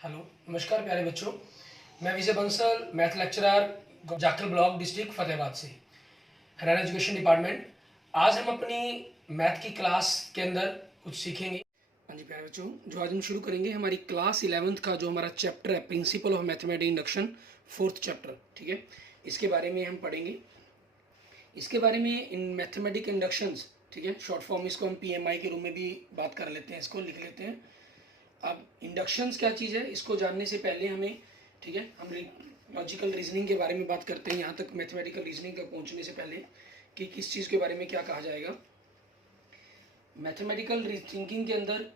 Hello, नमस्कार प्यारे बच्चों। मैं Vijay Bansal, math lecturer, Jakhal block, district Fatehabad से, हरियाणा एजुकेशन डिपार्टमेंट। आज हम अपनी मैथ की क्लास के अंदर कुछ सीखेंगे। हाँ जी प्यारे बच्चों, जो आज हम शुरू करेंगे हमारी क्लास 11th का जो हमारा चैप्टर है, principle of mathematics induction, 4th chapter. ठीक है, इसके बारे में हम पढ़ेंगे। इसके बारे में इन मैथमेटिक इंडक्शंस, ठीक है, शॉर्ट फॉर्म इसको हम पीएमआई के रूप में भी बात कर लेते हैं, इसको लिख लेते हैं। अब इंडक्शंस क्या चीज़ है, इसको जानने से पहले हमें, ठीक है, हम लॉजिकल रीजनिंग के बारे में बात करते हैं, यहाँ तक मैथमेटिकल रीजनिंग तक पहुँचने से पहले कि किस चीज़ के बारे में क्या कहा जाएगा। मैथमेटिकल थिंकिंग के अंदर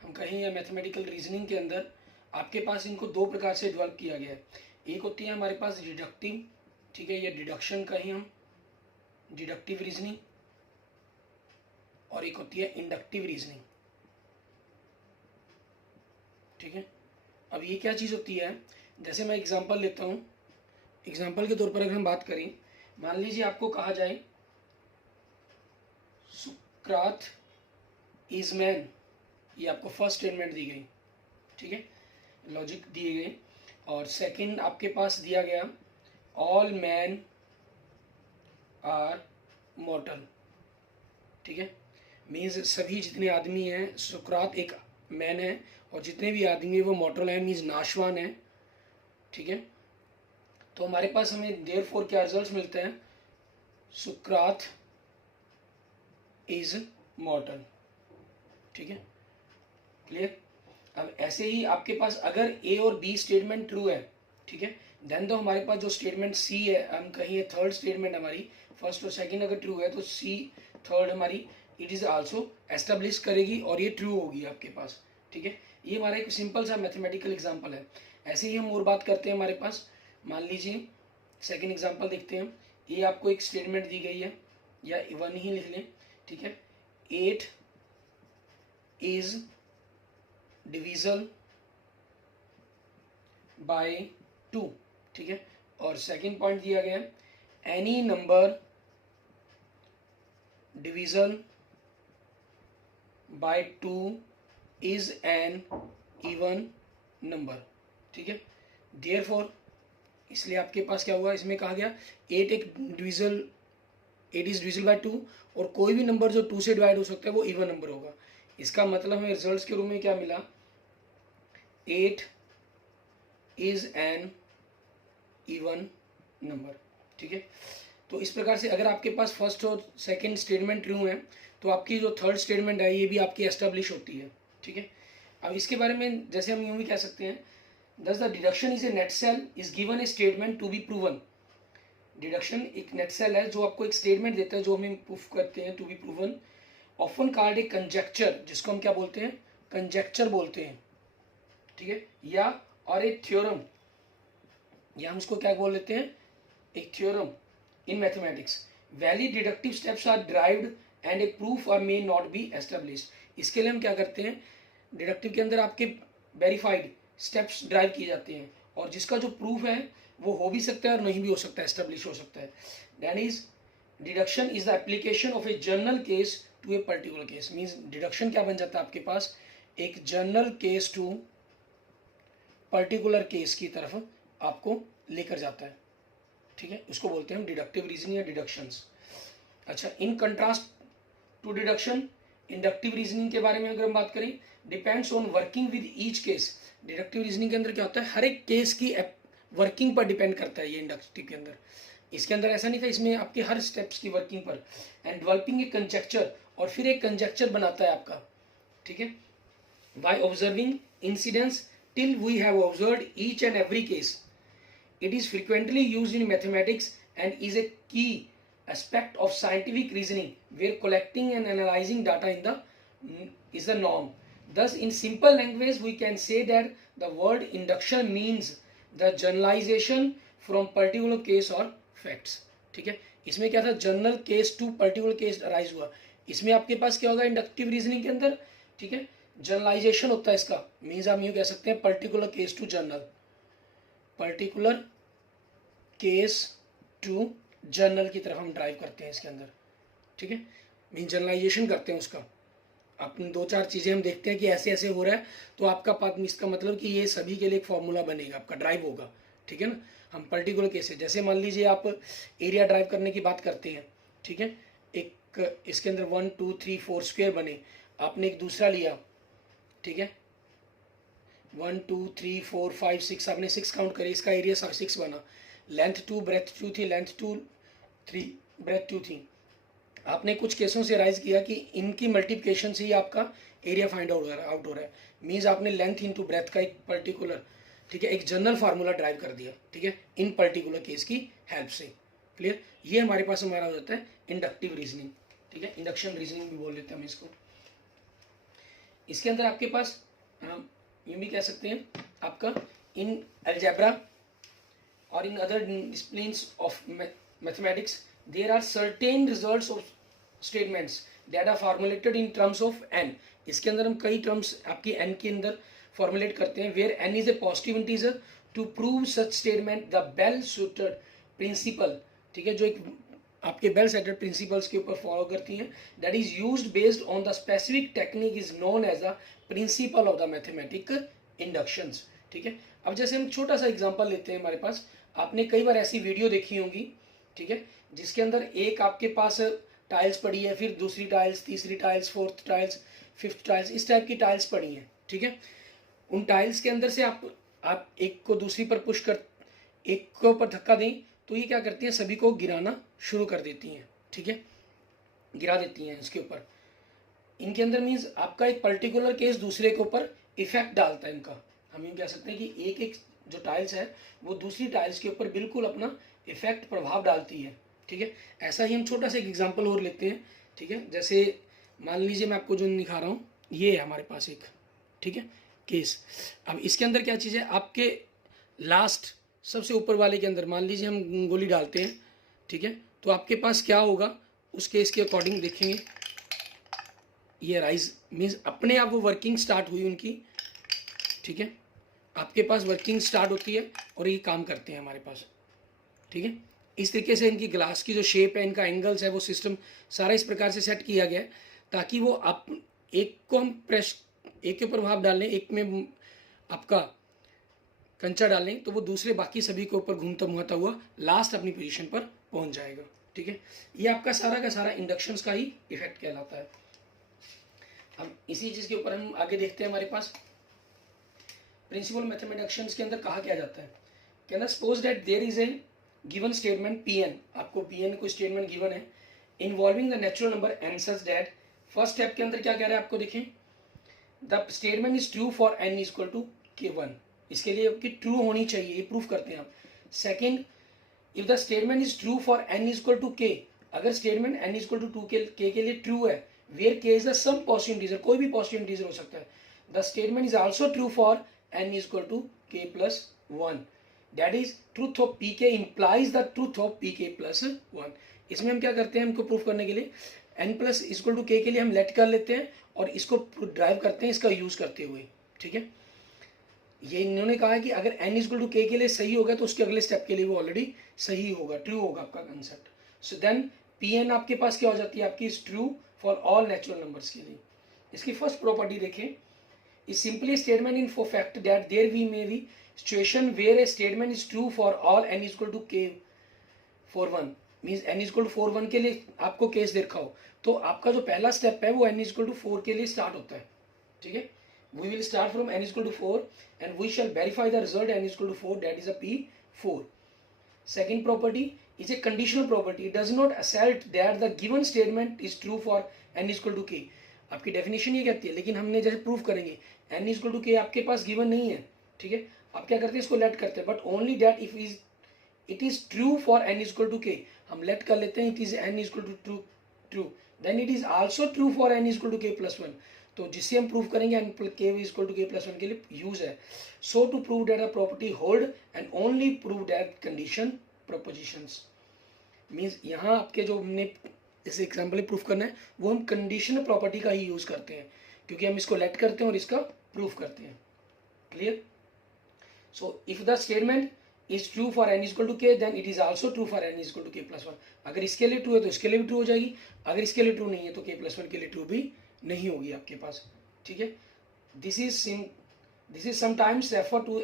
हम कहें या मैथमेटिकल रीजनिंग के अंदर आपके पास इनको दो प्रकार से डेवलप किया गया है। एक होती है हमारे पास डिडक्टिव, ठीक है, या डिडक्शन कहें हम, डिडक्टिव रीजनिंग, और एक होती है इंडक्टिव रीजनिंग। ठीक है, अब ये क्या चीज़ होती है, जैसे मैं एग्जांपल लेता हूँ। एग्जांपल के तौर पर अगर हम बात करें, मान लीजिए आपको कहा जाए सुकरात इज मैन, ये आपको फर्स्ट स्टेटमेंट दी गई, ठीक है, लॉजिक दिए गए। और सेकंड आपके पास दिया गया ऑल मैन आर मॉर्टल, ठीक है, मीन्स सभी जितने आदमी हैं, सुकरात एक मैन है और जितने भी आदमी हैं वो मॉर्टल है, मीन्स नाशवान है। ठीक है, तो हमारे पास हमें देयरफॉर क्या रिजल्ट मिलते हैं, सुकरात इज मॉर्टल। ठीक है, क्लियर। अब ऐसे ही आपके पास अगर ए और बी स्टेटमेंट ट्रू है, ठीक है, देन तो हमारे पास जो स्टेटमेंट सी है, हम कहिए थर्ड स्टेटमेंट हमारी, फर्स्ट और सेकंड अगर ट्रू है तो सी थर्ड हमारी इट इज आल्सो एस्टेब्लिश करेगी और ये ट्रू होगी आपके पास। ठीक है, ये हमारा एक सिंपल सा मैथमेटिकल एग्जांपल है। ऐसे ही हम और बात करते हैं। हमारे पास मान लीजिए सेकंड एग्जांपल देखते हैं। ये आपको एक स्टेटमेंट दी गई है, या वन ही लिख लें, ठीक है, 8 इज डिविजल बाय 2, ठीक है, और सेकंड पॉइंट दिया गया है any number divisible by 2 is an even number. ठीक है, देयरफॉर, इसलिए आपके पास क्या हुआ, इसमें कहा गया 8 एक डिविजल, 8 इज डिविजल बाय 2, और कोई भी नंबर जो 2 से डिवाइड हो सकता है वो इवन नंबर होगा। इसका मतलब हमें रिजल्ट्स के रूप में क्या मिला, 8 इज एन इवन नंबर। ठीक है, तो इस प्रकार से अगर आपके पास फर्स्ट और सेकंड स्टेटमेंट ट्रू है तो आपकी जो थर्ड स्टेटमेंट है ये भी आपकी एस्टेब्लिश होती है। ठीक है, अब इसके बारे में जैसे हम यूं भी कह सकते हैं, thus the deduction is a nutshell is given a statement to be proven. Deduction एक नेट सेल है जो आपको एक स्टेटमेंट देता है जो हमें प्रूफ करते हैं, to be proven, often called a conjecture, जिसको हम क्या बोलते हैं, कंजेक्चर बोलते हैं। ठीक है, या और एक थ्योरम, या हम इसको क्या बोल लेते हैं, एक theorem in mathematics. Valid deductive steps are derived and a proof और मे नॉट बी एस्टेब्लिश्ड। इसके लिए हम क्या करते हैं, डिडक्टिव के अंदर आपके वेरीफाइड स्टेप्स ड्राइव किए जाते हैं और जिसका जो प्रूफ है वो हो भी सकता है और नहीं भी हो सकता है, एस्टेब्लिश हो सकता है। That is deduction is the application of a general case to a particular case. Means deduction क्या बन जाता है आपके पास, एक general case to particular case की तरफ आपको लेकर जाता है। ठीक है, उसको बोलते हैं हम डिडक्टिव रीजनिंग या डिडक्शंस। अच्छा, in contrast to deduction, inductive reasoning के बारे में अगर हम बात करें, depends on working with each case. Deductive reasoning के अंदर क्या होता है, हर एक केस की वर्किंग पर डिपेंड करता है। ये इंडक्टिव के अंदर, इसके अंदर ऐसा नहीं था, इसमें आपके हर स्टेप्स की वर्किंग पर, एंड डेवलपिंग ए कंजेक्चर, और फिर एक कंजेक्चर बनाता है आपका। ठीक है, by observing incidents till we have observed each and every case. It is frequently used in mathematics and is a key aspect of scientific reasoning, where collecting and analyzing data is the norm. Thus, in simple language, we can say that the word induction means the generalization from particular case or facts. ठीक है, इसमें क्या था, general case to particular case arise हुआ। इसमें आपके पास क्या होगा इंडक्टिव रीजनिंग के अंदर, ठीक है, जनरलाइजेशन होता है इसका। मीन्स आप यूँ कह सकते हैं particular case to general, particular case to general की तरफ हम ड्राइव करते हैं इसके अंदर। ठीक है, मीन जनरलाइजेशन करते हैं उसका। अपनी 2-4 चीज़ें हम देखते हैं कि ऐसे ऐसे हो रहा है, तो आपका पाथ, इसका मतलब कि ये सभी के लिए एक फॉर्मूला बनेगा, आपका ड्राइव होगा, ठीक है ना। हम पर्टिकुलर केस है, जैसे मान लीजिए आप एरिया ड्राइव करने की बात करते हैं, ठीक है, एक इसके अंदर 1 2 3 4 स्क्वायर बने, आपने एक दूसरा लिया, ठीक है, 1 2 3 4 5 6, आपने 6 काउंट करे, इसका एरिया 6 बना, लेंथ 2 ब्रेथ 2 थी, लेंथ 2 3 ब्रेथ 2 थी। आपने कुछ केसों से राइज किया कि इनकी मल्टीप्लिकेशन से ही आपका एरिया फाइंड आउट हो रहा है, मीन्स आपने लेंथ इनटू ब्रेथ का एक पर्टिकुलर, ठीक है, एक जनरल फार्मूला ड्राइव कर दिया, ठीक है, इन पर्टिकुलर केस की हेल्प से। क्लियर, ये हमारे पास हमारा हो जाता है इंडक्टिव रीजनिंग, ठीक है, इंडक्शन रीजनिंग भी बोल देते हैं हम इसको। इसके अंदर आपके पास यूँ भी कह सकते हैं, आपका इन अलजेब्रा और in other disciplines of mathematics there are certain results of statements that are formulated in terms of n। इसके अंदर हम कई टर्म्स आपकी n के अंदर फॉर्मुलेट करते हैं, where n is a positive integer to prove such statement the bell suited principle, ठीक है, जो एक आपके बेल सेटेड प्रिंसिपल्स के ऊपर फॉलो करती हैं, that is used based on the specific technique is known as the principle of the mathematic inductions, ठीक है। अब जैसे हम छोटा सा एग्जांपल लेते हैं, हमारे पास आपने कई बार ऐसी वीडियो देखी होंगी, ठीक है, जिसके अंदर एक आपके पास टाइल्स पड़ी है, फिर दूसरी टाइल्स, तीसरी tiles, fourth tiles, fifth tiles, इस टाइप की टाइल्स पड़ी हैं, ठीक है। उन टाइल्स के अंदर से आप एक को दूसरी पर पुश कर, एक को ऊपर धक्का दें तो ये क्या करती हैं, सभी को गिराना शुरू कर देती हैं, ठीक है, गिरा देती हैं इसके ऊपर। इनके अंदर मीन्स आपका एक पर्टिकुलर केस दूसरे के ऊपर इफेक्ट डालता है इनका। हम यूँ कह सकते हैं कि एक एक जो टाइल्स है वो दूसरी टाइल्स के ऊपर बिल्कुल अपना इफेक्ट, प्रभाव डालती है, ठीक है। ऐसा ही हम छोटा सा एक एग्जांपल और लेते हैं, ठीक है, जैसे मान लीजिए मैं आपको जो दिखा रहा हूँ, ये है हमारे पास एक, ठीक है, केस। अब इसके अंदर क्या चीज़ है, आपके लास्ट सबसे ऊपर वाले के अंदर मान लीजिए हम गोली डालते हैं, ठीक है, तो आपके पास क्या होगा, उस केस के अकॉर्डिंग देखेंगे, ये राइज मीन्स अपने आप वो वर्किंग स्टार्ट हुई उनकी, ठीक है, आपके पास वर्किंग स्टार्ट होती है और ये काम करते हैं हमारे पास, ठीक है। इस तरीके से इनकी ग्लास की जो शेप है, इनका एंगल्स है, वो सिस्टम सारा इस प्रकार से सेट किया गया है ताकि वो आप एक को हम प्रेस, एक के ऊपर भाप डालें, एक में आपका कंचा डालें, तो वो दूसरे बाकी सभी के ऊपर घूमता घुमाता हुआ लास्ट अपनी पोजीशन पर पहुंच जाएगा, ठीक है। ये आपका सारा का सारा इंडक्शंस का ही इफेक्ट कहलाता है। अब इसी चीज़ के ऊपर हम आगे देखते हैं, हमारे पास प्रिंसिपल मैथमेटिक्स इंडक्शंस के अंदर कहा क्या जाता है, कहना suppose that there is a given statement Pn, आपको Pn कोई स्टेटमेंट गिवन है, involving the natural number n such that, first step के अंदर क्या कह रहा है आपको देखें, the statement is true for n equal to k1, इसके लिए आपकी ट्रू होनी चाहिए, ये प्रूफ करते हैं आप। Second, if the statement is true for n equal to k, अगर statement n equal to 2 k के लिए ट्रू है, where k is the some positive integer, कोई भी पॉजिटिव इंटीजर हो सकता है, the statement is also true for n equal to k plus 1, that is truth of pk implies the truth of pk plus 1। इसमें हम क्या करते हैं, हमको प्रूफ करने के लिए n plus equal to k के लिए हम लेट कर लेते हैं और इसको ड्राइव करते हैं इसका यूज करते हुए, ठीक है। ये इन्होंने कहा है कि अगर n इक्वल टू k के लिए सही होगा तो उसके अगले स्टेप के लिए वो ऑलरेडी सही होगा, ट्रू होगा आपका कंसेप्ट। सो देन Pn आपके पास क्या हो जाती है, आपकी is true for all natural numbers के लिए। इसकी फर्स्ट प्रॉपर्टी देखें, is simply a statement in for fact that there we may be situation where a statement is true for all n is equal to k for 1, means n is equal to 4 1 के लिए आपको case देखा हो, तो आपका जो पहला step है वो n is equal to 4 के लिए स्टार्ट होता है, ठीक है। we will start from n is equal to 4 and we shall verify the result n is equal to 4, that is a P4। second property is a conditional property, it does not assert that the given statement is true for n is equal to k। आपकी definition ये कहती है, लेकिन हमने जैसे proof करेंगे n equal to के आपके पास गिवन नहीं है, ठीक है, आप क्या करते हैं इसको लेट करते हैं, but only that if it is true for n equal to K, हम लेट कर लेते हैं it is n equal to true, then it is also true for n equal to के प्लस 1, तो जिससे हम प्रूफ करेंगे n के इक्वल टू के प्लस 1 के लिए यूज है। So to prove that a property hold and only prove that condition propositions, means यहाँ आपके जो हमने जैसे एग्जाम्पल प्रूफ करना है वो हम कंडीशनल प्रॉपर्टी का ही यूज करते हैं, क्योंकि हम इसको लेट करते हैं और इसका प्रूफ करते हैं। Clear, so if the statement is true for n equal to k then it is also true for n equal to के प्लस 1, अगर इसके लिए ट्रू है तो इसके लिए भी ट्रू हो जाएगी, अगर इसके लिए ट्रू नहीं है तो k प्लस 1 के लिए ट्रू भी नहीं होगी आपके पास, ठीक है। This is sometimes refer to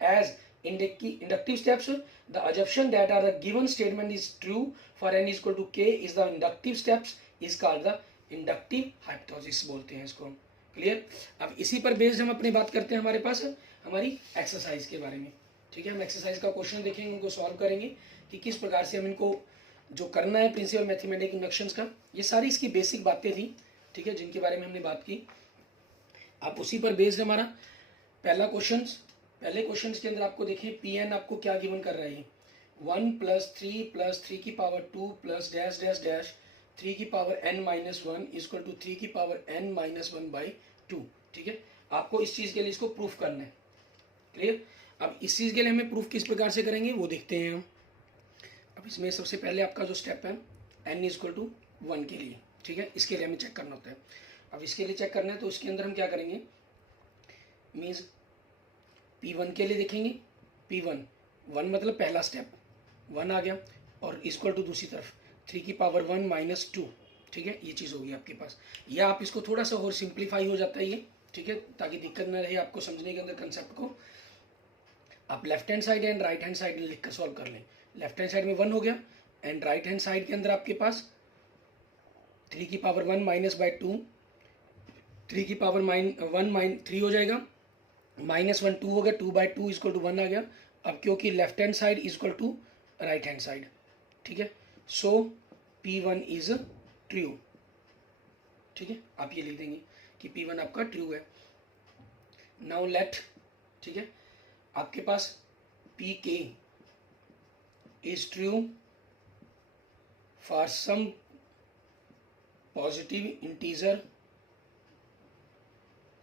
as inductive steps. The assumption that are the given statement is true for n is equal to k is the inductive steps is called the inductive hypothesis बोलते हैं इसको। Clear. अब इसी पर based हम अपनी बात करते हैं हमारे पास हमारी एक्सरसाइज के बारे में, ठीक है। हम एक्सरसाइज का क्वेश्चन देखेंगे, उनको सॉल्व करेंगे कि किस प्रकार से हम इनको जो करना है प्रिंसिपल मैथमेटिकल इंडक्शंस का, ये सारी इसकी बेसिक बातें थी, ठीक है, जिनके बारे में हमने बात की। आप उसी पर बेस्ड हमारा पहले क्वेश्चन के अंदर आपको देखें पी एन आपको क्या गिवन कर रहा है, 1 + 3 की power 2 plus dash dash dash 3 की power n minus 1 equal to 3 की पावर n माइनस 1/2, ठीक है। आपको इस चीज़ के लिए इसको प्रूफ करना है। क्लियर। अब इस चीज़ के लिए हमें प्रूफ किस प्रकार से करेंगे वो देखते हैं हम। अब इसमें सबसे पहले आपका जो स्टेप है n इक्वल टू 1 के लिए, ठीक है, इसके लिए हमें चेक करना होता है। अब इसके लिए चेक करना है तो इसके अंदर हम क्या करेंगे, मीन्स P1 के लिए देखेंगे, P1 मतलब पहला स्टेप 1 आ गया, और इक्वल टू दूसरी तरफ 3 की पावर 1 माइनस 2, ठीक है, ये चीज़ होगी आपके पास। या आप इसको थोड़ा सा और सिंप्लीफाई हो जाता है ये, ठीक है, ताकि दिक्कत ना रहे आपको समझने के अंदर कंसेप्ट को। आप left hand side and right hand side लिख कर सॉल्व कर लें। लेफ्ट हैंड साइड में 1 हो गया एंड राइट हैंड साइड के अंदर आपके पास 3 की पावर 1 माइनस बाई 2, 3 की पावर 3 हो जाएगा, -1 2 हो गया, 2/2 इक्वल टू 1 आ गया। अब क्योंकि left hand side equal to right hand side, ठीक है, सो P1 इज ट्रू, ठीक है, आप ये लिख देंगे कि P1 आपका ट्रू है। नाउ लेट, ठीक है, आपके पास Pk is true for some positive integer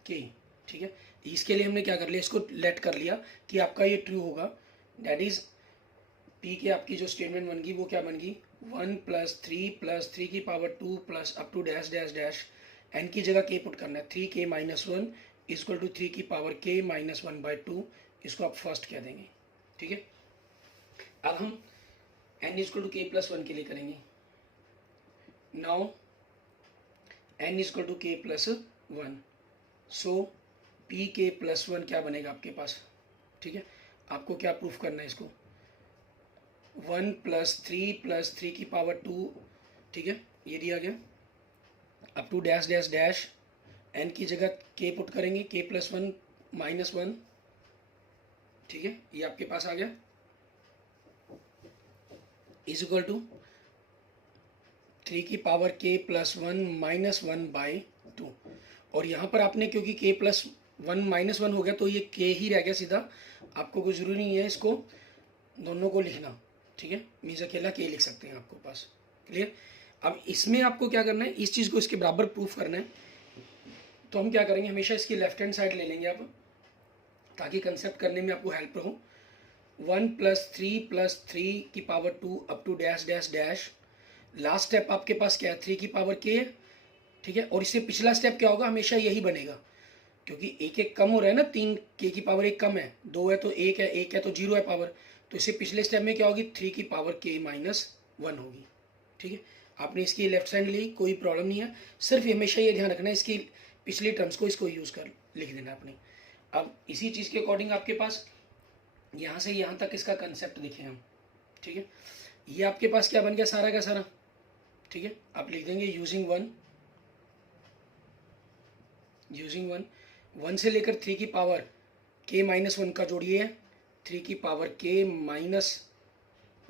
k, ठीक है। इसके लिए हमने क्या कर लिया, इसको लेट कर लिया कि आपका ये ट्रू होगा, दैट इज पी के आपकी जो स्टेटमेंट बन गई वो क्या बन गई, 1 + 3 की power 2 plus up to dash dash dash N की जगह के पुट करना है, 3k - 1 इक्वल टू 3 की पावर k - 1/2, इसको आप फर्स्ट कह देंगे, ठीक है। अब हम n इक्वल टू k + 1 के लिए करेंगे। Now n equal to k + 1, so Pk + 1 क्या बनेगा आपके पास, ठीक है। आपको क्या प्रूफ करना है इसको, 1 + 3 की पावर 2, ठीक है, ये दिया गया, up to dash dash dash n की जगह k पुट करेंगे, k + 1 - 1, ठीक है, ये आपके पास आ गया, इज इक्वल टू 3 की पावर k + 1 - 1/2। और यहाँ पर आपने क्योंकि k + 1 - 1 हो गया तो ये k ही रह गया सीधा, आपको कोई ज़रूरी नहीं है इसको दोनों को लिखना, ठीक है, मीन्स अकेला k लिख सकते हैं आपको पास। क्लियर। अब इसमें आपको क्या करना है, इस चीज़ को इसके बराबर प्रूफ करना है, तो हम क्या करेंगे, हमेशा इसकी लेफ्ट हैंड साइड ले लेंगे आप, ताकि कंसेप्ट करने में आपको हेल्प हो। 1 + 3 की power 2 up to dash dash dash, last step आपके पास क्या है, 3 की पावर k है, ठीक है, और इससे पिछला स्टेप क्या होगा, हमेशा यही बनेगा, क्योंकि एक एक कम हो रहा है ना, 3 k की पावर 1 कम है, 2 है तो 1 है, 1 है तो 0 है पावर, तो इससे पिछले स्टेप में क्या होगी, 3 की पावर k - 1 होगी, ठीक है। आपने इसकी लेफ्ट साइड ली, कोई प्रॉब्लम नहीं है, सिर्फ हमेशा ये ध्यान रखना है इसकी पिछली टर्म्स को इसको यूज़ कर लिख देना अपने। अब इसी चीज़ के अकॉर्डिंग आपके पास यहाँ से यहाँ तक इसका कंसेप्ट देखें हम, ठीक है, ये आपके पास क्या बन गया सारा का सारा, ठीक है, आप लिख देंगे यूजिंग 1 से लेकर 3 की पावर k - 1 का जोड़िए है, 3 की पावर k -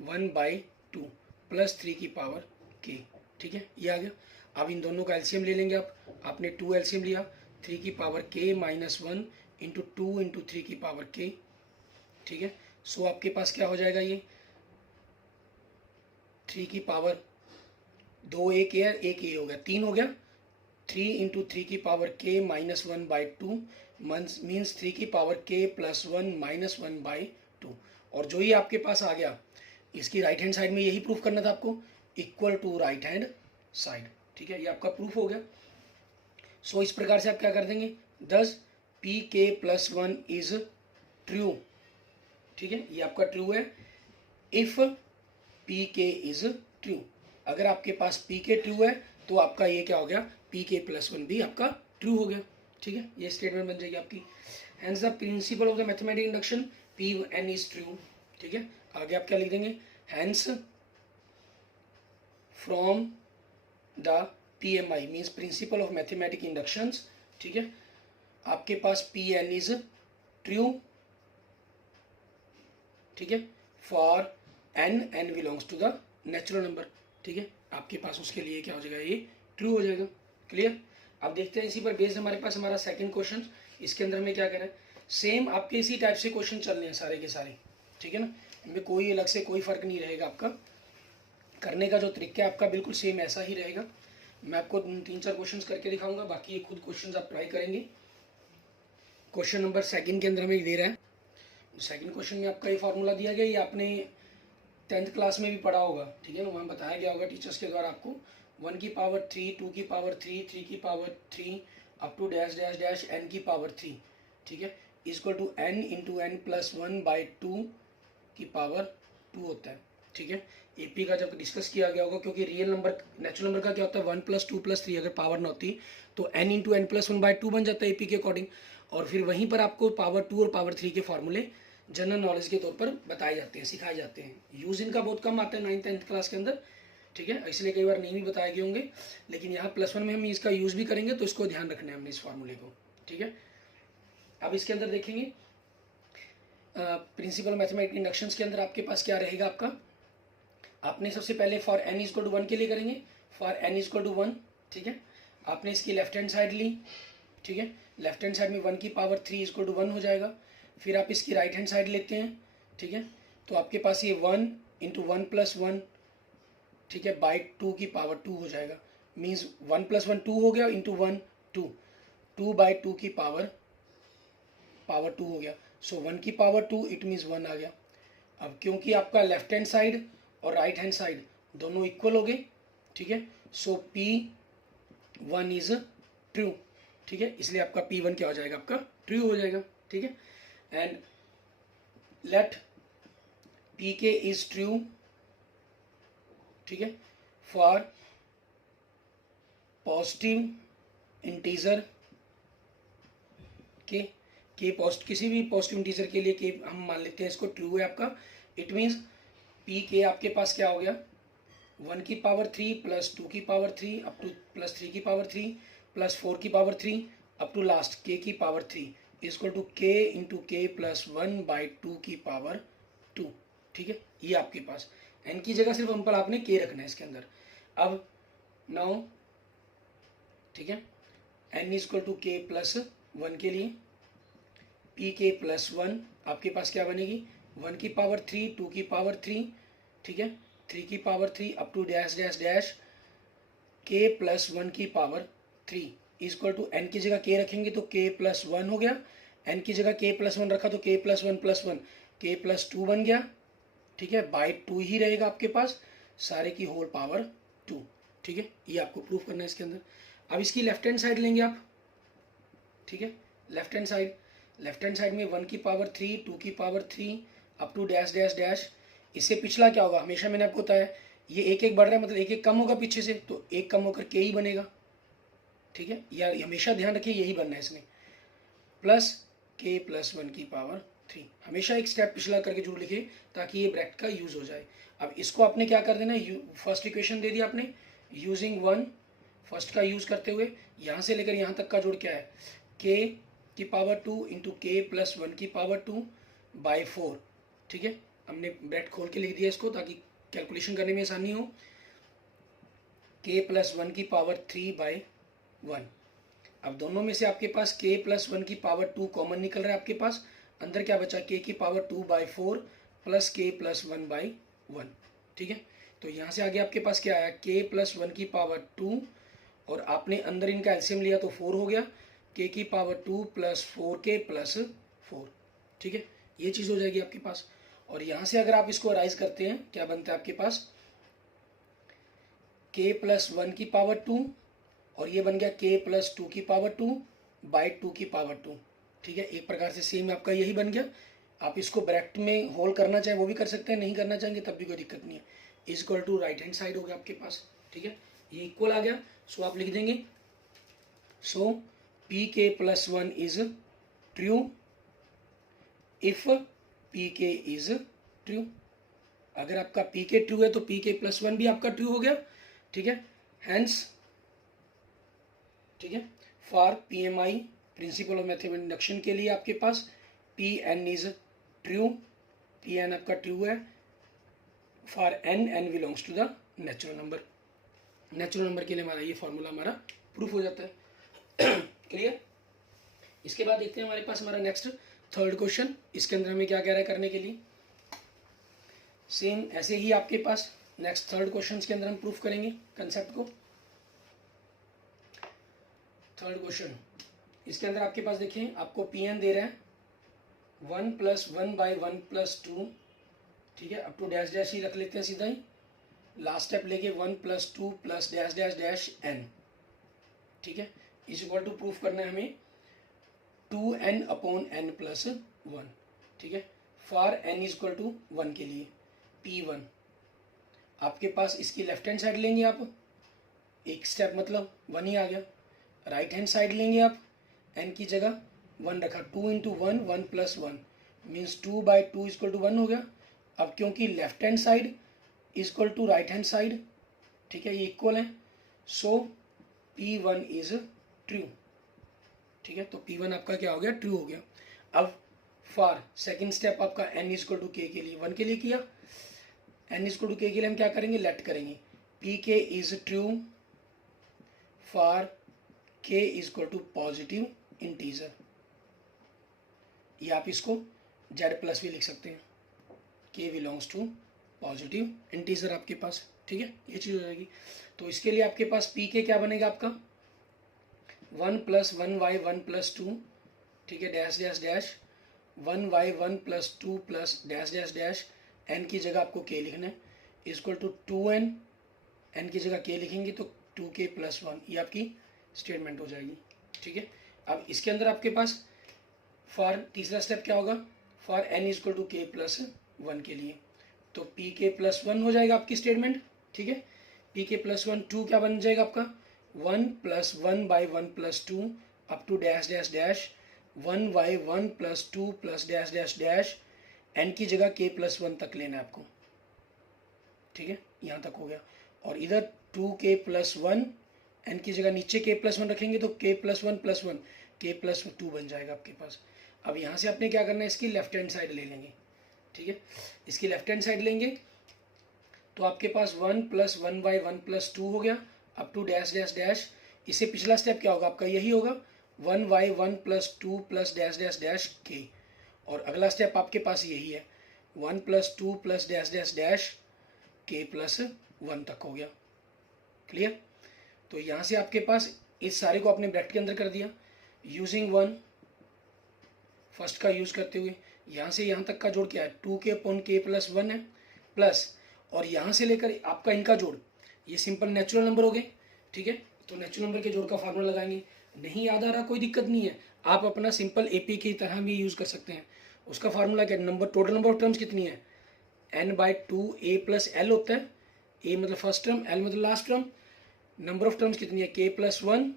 1/2 प्लस 3 की पावर k, ठीक है, ये आ गया। अब इन दोनों का एलसीएम ले लेंगे आप, आपने 2 एलसीएम लिया, 3 की पावर k - 1 इंटू 2 इंटू 3 की पावर k, ठीक है, सो आपके पास क्या हो जाएगा, ये 3 की पावर 2 एक है, एक ये हो गया, 3 हो गया, 3 इंटू 3 की पावर k - 1/2 मीन्स 3 की पावर k + 1 - 1/2, और जो ये आपके पास आ गया, इसकी राइट हैंड साइड में यही प्रूफ करना था आपको, equal to right hand side, ठीक है, ये आपका प्रूफ हो गया। सो इस प्रकार से आप क्या कर देंगे, दस Pk + 1 इज ट्रू, ठीक है, ये आपका ट्रू है इफ Pk इज ट्रू। अगर आपके पास Pk ट्रू है तो आपका ये क्या हो गया, पी के प्लस वन भी आपका ट्रू हो गया, ठीक है, ये स्टेटमेंट बन जाएगी आपकी। Hence the principle of the mathematical induction P N is true, ठीक है। आगे आप क्या लिख देंगे, hence from the P M I means principle of mathematical inductions, ठीक है, आपके पास पी एन इज ट्रू, ठीक है, for N belongs to the natural number, ठीक है, आपके पास उसके लिए क्या हो जाएगा, ये ट्रू हो जाएगा। क्लियर। अब देखते हैं इसी पर बेस्ड हमारे पास हमारा सेकंड क्वेश्चन, इसके अंदर हमें क्या करें, सेम आपके इसी टाइप से क्वेश्चन चल रहे हैं सारे के सारे, ठीक है ना, इनमें कोई अलग से कोई फर्क नहीं रहेगा, आपका करने का जो तरीका है आपका बिल्कुल सेम ऐसा ही रहेगा। मैं आपको 3-4 क्वेश्चन करके दिखाऊंगा, बाकी ये खुद क्वेश्चन आप ट्राई करेंगे। क्वेश्चन नंबर सेकंड के अंदर हमें दे रहा है, सेकंड क्वेश्चन में आपका ये फार्मूला दिया गया, ये आपने 10th क्लास में भी पढ़ा होगा, ठीक है ना, वहाँ बताया गया होगा टीचर्स के द्वारा आपको, 1 की पावर 3, 2 की पावर 3, 3 की power 3 up to dash dash dash n की पावर 3, ठीक है, equal to n into N plus 1/2 की पावर 2 होता है, ठीक है। एपी का जब डिस्कस किया गया होगा, क्योंकि रियल नंबर नेचुरल नंबर का क्या होता है 1 + 2 + 3, अगर पावर ना होती तो n इंटू एन प्लस 1/2 बन जाता है एपी के अकॉर्डिंग, और फिर वहीं पर आपको पावर 2 और पावर 3 के फार्मूले जनरल नॉलेज के तौर पर बताए जाते हैं, सिखाए जाते हैं। यूज़ इनका बहुत कम आता है 9th-10th क्लास के अंदर, ठीक है, इसलिए कई बार नहीं भी बताए गए होंगे, लेकिन यहाँ +1 में हम इसका यूज़ भी करेंगे, तो इसको ध्यान रखना है हमने इस फार्मूले को, ठीक है। अब इसके अंदर देखेंगे प्रिंसिपल मैथमेटिकल इंडक्शंस के अंदर आपके पास क्या रहेगा, आपका आपने सबसे पहले फॉर n = 1 के लिए करेंगे, फॉर n = 1, ठीक है, आपने इसकी लेफ्ट हैंड साइड ली, ठीक है, लेफ्ट हैंड साइड में 1 की पावर 3 = 1 हो जाएगा, फिर आप इसकी राइट हैंड साइड लेते हैं, ठीक है, तो आपके पास ये 1 इंटू 1 + 1, ठीक है, बाई 2 की पावर 2 हो जाएगा, मीन्स 1 + 1 2 हो गया, इंटू 1 2, 2/2 की पावर 2 हो गया, सो 1 की पावर 2 इट मीन्स 1 आ गया। अब क्योंकि आपका लेफ्ट हैंड साइड और राइट हैंड साइड दोनों इक्वल हो गए, ठीक है, सो P1 इज ट्रू, ठीक है, इसलिए आपका P1 क्या हो जाएगा, आपका ट्रू हो जाएगा, ठीक है। And let Pk is true, ठीक है, फॉर पॉजिटिव इंटीजर के किसी भी पॉजिटिव इंटीजर के लिए के हम मान लेते हैं इसको ट्रू है आपका, इट मीन्स पी के आपके पास क्या हो गया 1 की पावर 3 + 2 की पावर 3 अप टू +3 की पावर 3 + 4 की power 3 up to last k की power 3 equal to k into K plus 1/2 की पावर 2, ठीक है, ये आपके पास n की जगह सिर्फ पर आपने k रखना है इसके अंदर। अब नाउ, ठीक है, n इक्वल टू k + 1 के लिए pk + 1 आपके पास क्या बनेगी 1 की पावर 3, 2 की पावर 3, ठीक है, 3 की power 3 up to dash dash dash k + 1 की पावर 3 इक्वल टू n की जगह k रखेंगे तो k + 1 हो गया, n की जगह k + 1 रखा तो k + 1 + 1 k + 2 बन गया, ठीक है, बाई 2 ही रहेगा आपके पास सारे की होल पावर 2, ठीक है, ये आपको प्रूफ करना है इसके अंदर। अब इसकी लेफ्ट हैंड साइड लेंगे आप, ठीक है, लेफ्ट हैंड साइड में 1 की पावर 3, 2 की power 3 up to dash dash dash, इससे पिछला क्या होगा, हमेशा मैंने आपको बताया ये एक एक बढ़ रहा है मतलब एक एक कम होगा पीछे से, तो एक कम होकर के ही बनेगा, ठीक है, या हमेशा ध्यान रखिए यही बनना है इसमें, प्लस k + 1 की पावर 3, हमेशा एक स्टेप पिछला करके जरूर लिखिए ताकि ये ब्रैकेट का यूज हो जाए। अब इसको आपने क्या कर देना, फर्स्ट इक्वेशन दे दिया आपने, यूजिंग 1 फर्स्ट का यूज करते हुए यहाँ से लेकर यहाँ तक का जोड़ क्या है k की पावर 2 इंटू k + 1 की पावर 2/4, ठीक है, हमने ब्रैकेट खोल के लिख दिया इसको ताकि कैलकुलेशन करने में आसानी हो, k + 1 की पावर 3/1। अब दोनों में से आपके पास k + 1 की पावर 2 कॉमन निकल रहा है आपके पास, अंदर क्या बचा k की पावर 2/4 प्लस k + 1/1, ठीक है, तो यहाँ से आगे आपके पास क्या आया k + 1 की पावर 2 और आपने अंदर इनका एलसीएम लिया तो 4 हो गया, k की पावर 2 + 4k + 4, ठीक है, ये चीज़ हो जाएगी आपके पास। और यहाँ से अगर आप इसको राइज करते हैं क्या बनता है आपके पास k + 1 की पावर 2 और ये बन गया k + 2 की पावर 2/2 की पावर 2, ठीक है, एक प्रकार से सेम आपका यही बन गया। आप इसको ब्रैकेट में होल करना चाहें वो भी कर सकते हैं, नहीं करना चाहेंगे तब भी कोई दिक्कत नहीं है, equal to right hand side हो गया आपके पास, ठीक है, ये इक्वल आ गया, सो आप लिख देंगे सो पी के plus one is true if P के इज ट्रू। अगर आपका पी के ट्रू है तो पी के प्लस वन भी आपका ट्रू हो गया, ठीक है। हैंस, ठीक है, for P M I principle of mathematical induction के लिए आपके पास P N is true, P n आपका ट्रू है for n, n belongs to the natural number. Natural number के लिए हमारा ये फॉर्मूला हमारा प्रूफ हो जाता है। क्लियर। इसके बाद देखते हैं हमारे पास हमारा नेक्स्ट थर्ड क्वेश्चन। इसके अंदर हमें क्या कह रहा है करने के लिए, सेम ऐसे ही आपके पास नेक्स्ट थर्ड क्वेश्चन के अंदर हम प्रूफ करेंगे कंसेप्ट को। थर्ड क्वेश्चन, इसके अंदर आपके पास देखिए आपको पी एन दे रहा है 1 + 1/1 + 2, ठीक है। अब टू डैश डैश ही रख लेते हैं सीधा ही, लास्ट स्टेप लेके 1 + 2 + डैश डैश डैश n, ठीक है। इज इक्वल टू प्रूफ करना है हमें 2n/n + 1, ठीक है। For n is equal to 1 के लिए P1 आपके पास इसकी लेफ्ट हैंड साइड लेंगे आप, एक स्टेप मतलब 1 ही आ गया। राइट हैंड साइड लेंगे आप, n की जगह 1 रखा, 2 × 1 1 + 1 मीन्स 2/2 = 1 हो गया। अब क्योंकि left hand side equal to right hand side, ठीक है, ये इक्वल है, सो P1 इज ट्रू, ठीक है। तो P1 आपका क्या हो गया, ट्रू हो गया। अब फॉर सेकंड स्टेप आपका n = k के लिए 1 के लिए किया, n = k के लिए हम क्या करेंगे, लेट करेंगे Pk is true for k = positive integer. ये आप इसको z+ भी लिख सकते हैं, k belongs to positive integer आपके पास, ठीक है, ये चीज़ हो जाएगी। तो इसके लिए आपके पास Pk क्या बनेगा आपका 1 + 1y1 + 2, ठीक है, dash dash dash 1y1 + 2 + dash dash dash n की जगह आपको k लिखना है इक्वल टू 2n, n की जगह k लिखेंगे तो 2k + 1, ये आपकी स्टेटमेंट हो जाएगी, ठीक है। अब इसके अंदर आपके पास फॉर तीसरा स्टेप क्या होगा, फॉर n = k + 1 के लिए तो Pk + 1 हो जाएगा आपकी स्टेटमेंट, ठीक है। Pk + 1 2 क्या बन जाएगा आपका 1 + 1/1 + 2 up to dash dash dash 1y1 + 2 + dash dash dash n की जगह k + 1 तक लेना है आपको, ठीक है, यहाँ तक हो गया। और इधर 2k + 1 n की जगह नीचे k + 1 रखेंगे तो k + 1 + 1 k + 2 बन जाएगा आपके पास। अब यहाँ से आपने क्या करना है, इसकी लेफ्ट हैंड साइड ले लेंगे, ठीक है। इसकी लेफ्ट हैंड साइड लेंगे तो आपके पास 1 + 1/1 + 2 हो गया up to dash dash dash. इससे पिछला स्टेप क्या होगा आपका, यही होगा 1y1 + 2 + dash dash dash k, और अगला स्टेप आपके पास यही है 1 + 2 + डैश डैश डैश k + 1 तक हो गया। क्लियर। तो यहाँ से आपके पास इस सारे को आपने ब्रैकेट के अंदर कर दिया यूजिंग 1, फर्स्ट का यूज करते हुए यहाँ से यहाँ तक का जोड़ क्या है 2k/k + 1 है प्लस, और यहाँ से लेकर आपका इनका जोड़, ये सिंपल नेचुरल नंबर हो गए, ठीक है। तो नेचुरल नंबर के जोड़ का फार्मूला लगाएंगे, नहीं याद आ रहा कोई दिक्कत नहीं है, आप अपना सिंपल AP की तरह भी यूज़ कर सकते हैं। उसका फार्मूला क्या, number total number of terms कितनी है n/2 a + l होता है, a मतलब फर्स्ट टर्म, l मतलब last term, number of terms कितनी है k + 1,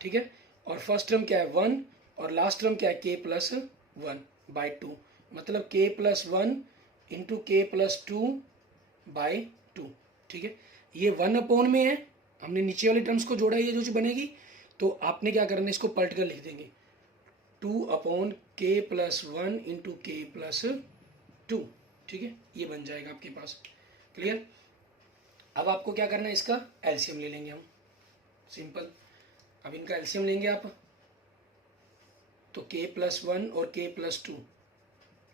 ठीक है, और फर्स्ट टर्म क्या है 1 और लास्ट टर्म क्या है k + 1/2, मतलब k + 1 × k + 2/2, ठीक है। ये 1 में है, हमने नीचे वाले टर्म्स को जोड़ा, ये जो चीज़ बनेगी, तो आपने क्या करना है, इसको पलट कर लिख देंगे 2/k + 1 × k + 2, ठीक है, ये बन जाएगा आपके पास। क्लियर। अब आपको क्या करना है, इसका एलसीएम ले लेंगे हम, सिंपल। अब इनका एलसीएम लेंगे आप तो k + 1 और k + 2,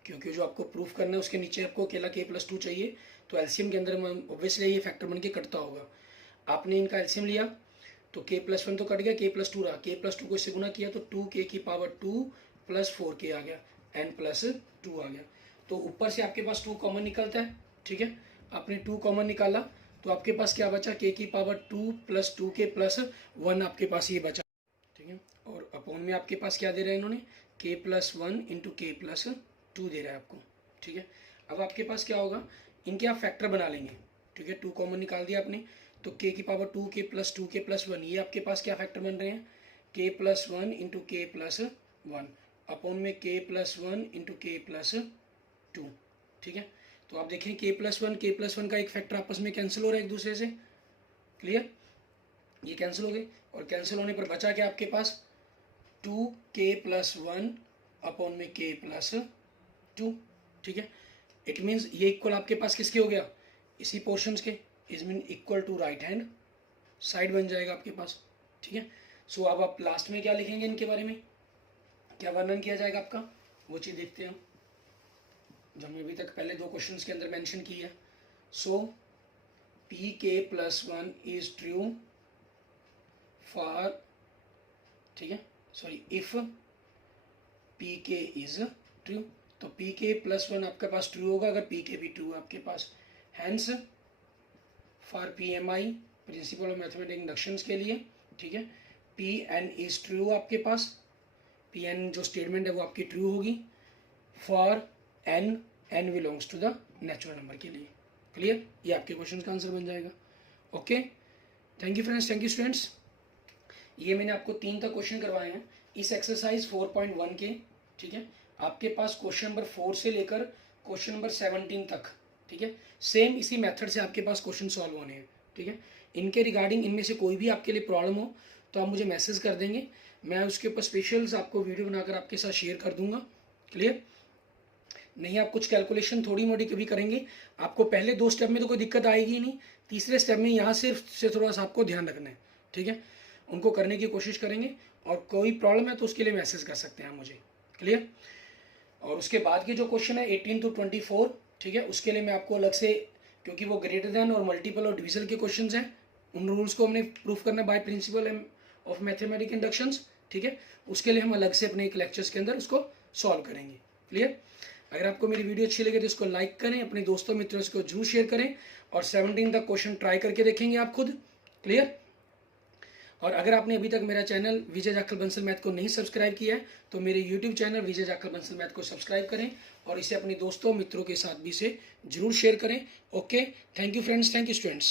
क्योंकि जो आपको प्रूफ करना है उसके नीचे आपको अकेला k + 2 चाहिए, तो एलसीएम के अंदर ऑब्वियसली ये फैक्टर बन के कटता होगा। आपने इनका एलसीएम लिया तो k + 1 तो कट गया, k + 2 रहा, k + 2 को इससे गुना किया तो 2k⁴ + 4k आ गया, n + 2 आ गया। तो ऊपर से आपके पास 2 कॉमन निकलता है, ठीक है। आपने 2 कॉमन निकाला तो आपके पास क्या बचा, k⁴ + 2k + 1 आपके पास ये बचा, ठीक है। और अपॉन में आपके पास क्या दे रहे हैं इन्होंने, k + 1 × k + 2 दे रहा है आपको, ठीक है। अब आपके पास क्या होगा, इनके आप फैक्टर बना लेंगे, ठीक है। 2 कॉमन निकाल दिया आपने तो k⁴ 2k + 2k + 1, ये आपके पास क्या फैक्टर बन रहे हैं, k plus 1 into K plus 1 upon में k plus 1 into K plus 2। ठीक है, तो आप देखें k प्लस 1 का एक फैक्टर आपस में कैंसिल हो रहा है एक दूसरे से। क्लियर, ये कैंसिल हो गए और कैंसिल होने पर बचा क्या आपके पास 2k प्लस 1 अपॉन में k प्लस 2। ठीक है, इट मीन्स ये इक्वल आपके पास किसके हो गया, इसी पोर्शंस के, is mean equal to right hand side बन जाएगा आपके पास। ठीक है, सो अब आप लास्ट में क्या लिखेंगे, इनके बारे में क्या वर्णन किया जाएगा आपका, वो चीज़ देखते हैं जो हमने अभी तक पहले 2 क्वेश्चंस के अंदर मेंशन की है। सो पी के प्लस 1 इज ट्रू फॉर, ठीक है, सॉरी, इफ पी के इज ट्रू, तो पी के प्लस 1 आपके पास ट्रू होगा अगर पी के भी ट्रू है आपके पास। Hence for P M I, principle of mathematic inductions के लिए, ठीक है, पी एन इज ट्रू आपके पास, पी एन जो स्टेटमेंट है वो आपकी ट्रू होगी for n, n belongs to the natural number के लिए। क्लियर, ये आपके क्वेश्चन का आंसर बन जाएगा। Okay, thank you friends, thank you students. ये मैंने आपको 3 तक क्वेश्चन करवाए हैं इस एक्सरसाइज 4.1 के। ठीक है, आपके पास क्वेश्चन नंबर 4 से लेकर क्वेश्चन नंबर 17 तक, ठीक है, सेम इसी मेथड से आपके पास क्वेश्चन सॉल्व होने हैं। ठीक है, इनके रिगार्डिंग इनमें से कोई भी आपके लिए प्रॉब्लम हो तो आप मुझे मैसेज कर देंगे, मैं उसके ऊपर स्पेशल्स आपको वीडियो बनाकर आपके साथ शेयर कर दूंगा। क्लियर, नहीं आप कुछ कैलकुलेशन थोड़ी मोटी कभी करेंगे, आपको पहले 2 स्टेप में तो कोई दिक्कत आएगी नहीं, तीसरे स्टेप में यहाँ सिर्फ से थोड़ा सा आपको ध्यान रखना है। ठीक है, उनको करने की कोशिश करेंगे और कोई प्रॉब्लम है तो उसके लिए मैसेज कर सकते हैं मुझे। क्लियर, और उसके बाद के जो क्वेश्चन है 18 to 24, ठीक है, उसके लिए मैं आपको अलग से, क्योंकि वो ग्रेटर देन और मल्टीपल और डिविजन के क्वेश्चन हैं, उन रूल्स को हमने प्रूफ करना by principle of mathematic inductions. ठीक है, उसके लिए हम अलग से अपने एक लेक्चर्स के अंदर उसको सॉल्व करेंगे। क्लियर, अगर आपको मेरी वीडियो अच्छी लगे तो इसको लाइक करें, अपने दोस्तों मित्रों को जरूर शेयर करें और 17 तक क्वेश्चन ट्राई करके देखेंगे आप खुद। क्लियर, और अगर आपने अभी तक मेरा चैनल विजय जाखल बंसल मैथ को नहीं सब्सक्राइब किया है तो मेरे यूट्यूब चैनल विजय जाखल बंसल मैथ को सब्सक्राइब करें और इसे अपने दोस्तों मित्रों के साथ भी इसे जरूर शेयर करें। Okay, thank you friends, thank you students.